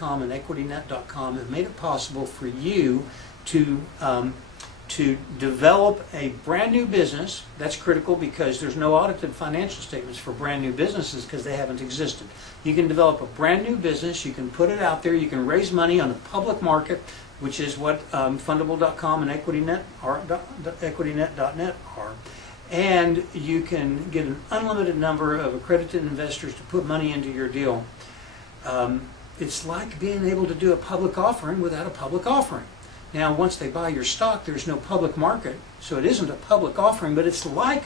fundable.com and equitynet.com have made it possible for you to develop a brand new business. That's critical because there's no audited financial statements for brand new businesses because they haven't existed. You can develop a brand new business, you can put it out there, you can raise money on the public market, which is what fundable.com and equitynet.net are. And you can get an unlimited number of accredited investors to put money into your deal. It's like being able to do a public offering without a public offering. Now, once they buy your stock, there's no public market, so it isn't a public offering, but it's like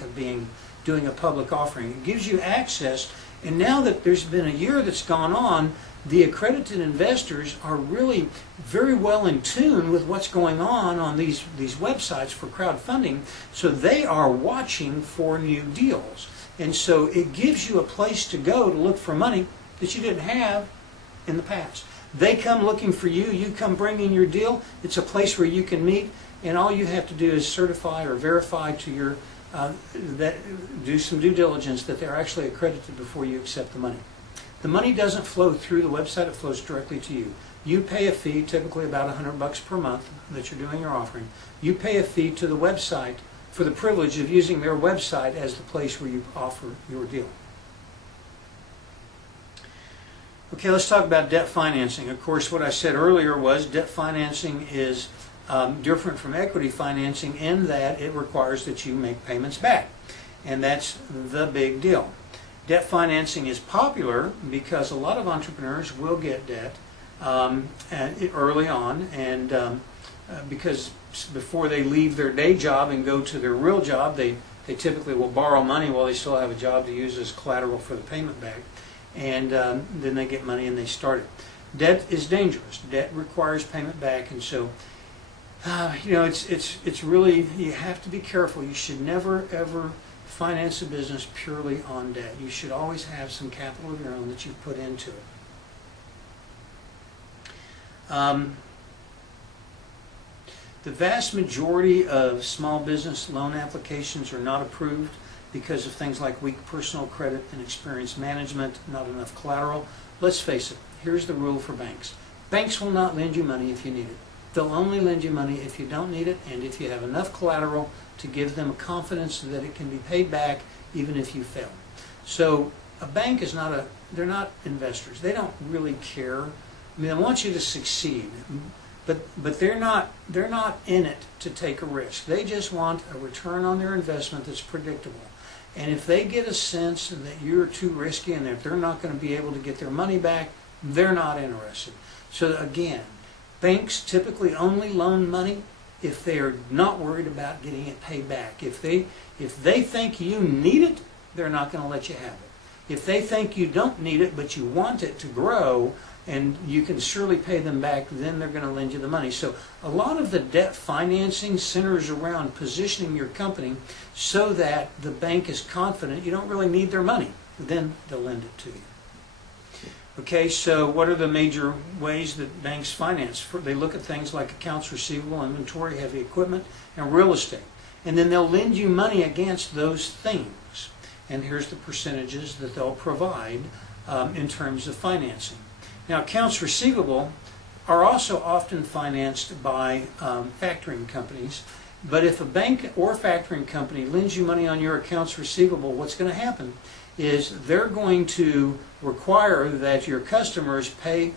doing a public offering. It gives you access, and now that there's been a year that's gone on, the accredited investors are really very well in tune with what's going on these websites for crowdfunding, so they are watching for new deals. And so it gives you a place to go to look for money that you didn't have in the past. They come looking for you, you come bringing your deal. It's a place where you can meet, and all you have to do is certify or verify to your, do some due diligence that they're actually accredited before you accept the money. The money doesn't flow through the website, it flows directly to you. You pay a fee, typically about $100 per month that you're doing your offering. You pay a fee to the website for the privilege of using their website as the place where you offer your deal. Okay, let's talk about debt financing. Of course, what I said earlier was debt financing is different from equity financing in that it requires that you make payments back. And that's the big deal. Debt financing is popular because a lot of entrepreneurs will get debt early on, and because before they leave their day job and go to their real job, they typically will borrow money while they still have a job to use as collateral for the payment back. And then they get money and they start it. Debt is dangerous. Debt requires payment back, and so it's really, you have to be careful. You should never ever finance a business purely on debt. You should always have some capital of your own that you put into it. The vast majority of small business loan applications are not approved because of things like weak personal credit and experienced management, not enough collateral. Let's face it, here's the rule for banks. Banks will not lend you money if you need it. They'll only lend you money if you don't need it and if you have enough collateral to give them confidence that it can be paid back even if you fail. So a bank is not they're not investors. They don't really care. I mean, they want you to succeed, but they're not in it to take a risk. They just want a return on their investment that's predictable. And if they get a sense that you're too risky and that they're not going to be able to get their money back, they're not interested. So again, banks typically only loan money if they're not worried about getting it paid back. If they think you need it, they're not going to let you have it. If they think you don't need it but you want it to grow and you can surely pay them back, then they're going to lend you the money. So a lot of the debt financing centers around positioning your company so that the bank is confident you don't really need their money. Then they'll lend it to you. Okay, so what are the major ways that banks finance? They look at things like accounts receivable, inventory, heavy equipment, and real estate. And then they'll lend you money against those things. And here's the percentages that they'll provide in terms of financing. Now, accounts receivable are also often financed by factoring companies. But if a bank or factoring company lends you money on your accounts receivable, what's going to happen is they're going to require that your customers pay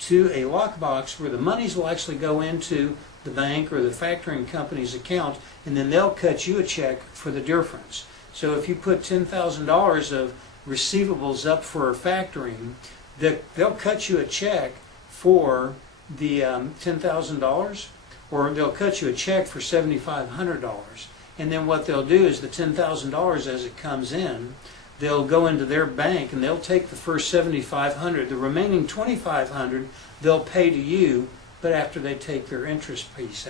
to a lockbox where the monies will actually go into the bank or the factoring company's account, and then they'll cut you a check for the difference. So if you put $10,000 of receivables up for factoring, they'll cut you a check for the $10,000, or they'll cut you a check for $7,500. And then what they'll do is the $10,000 as it comes in, they'll go into their bank and they'll take the first $7,500. The remaining $2,500 they'll pay to you, but after they take their interest piece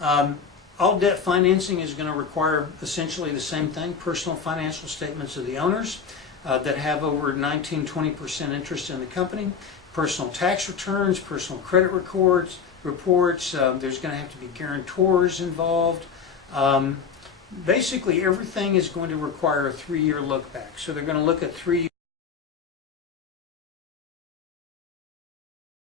out. All debt financing is going to require essentially the same thing: personal financial statements of the owners that have over 19-20% interest in the company, personal tax returns, personal credit reports. There's going to have to be guarantors involved. Basically, everything is going to require a 3-year look back. So they're going to look at 3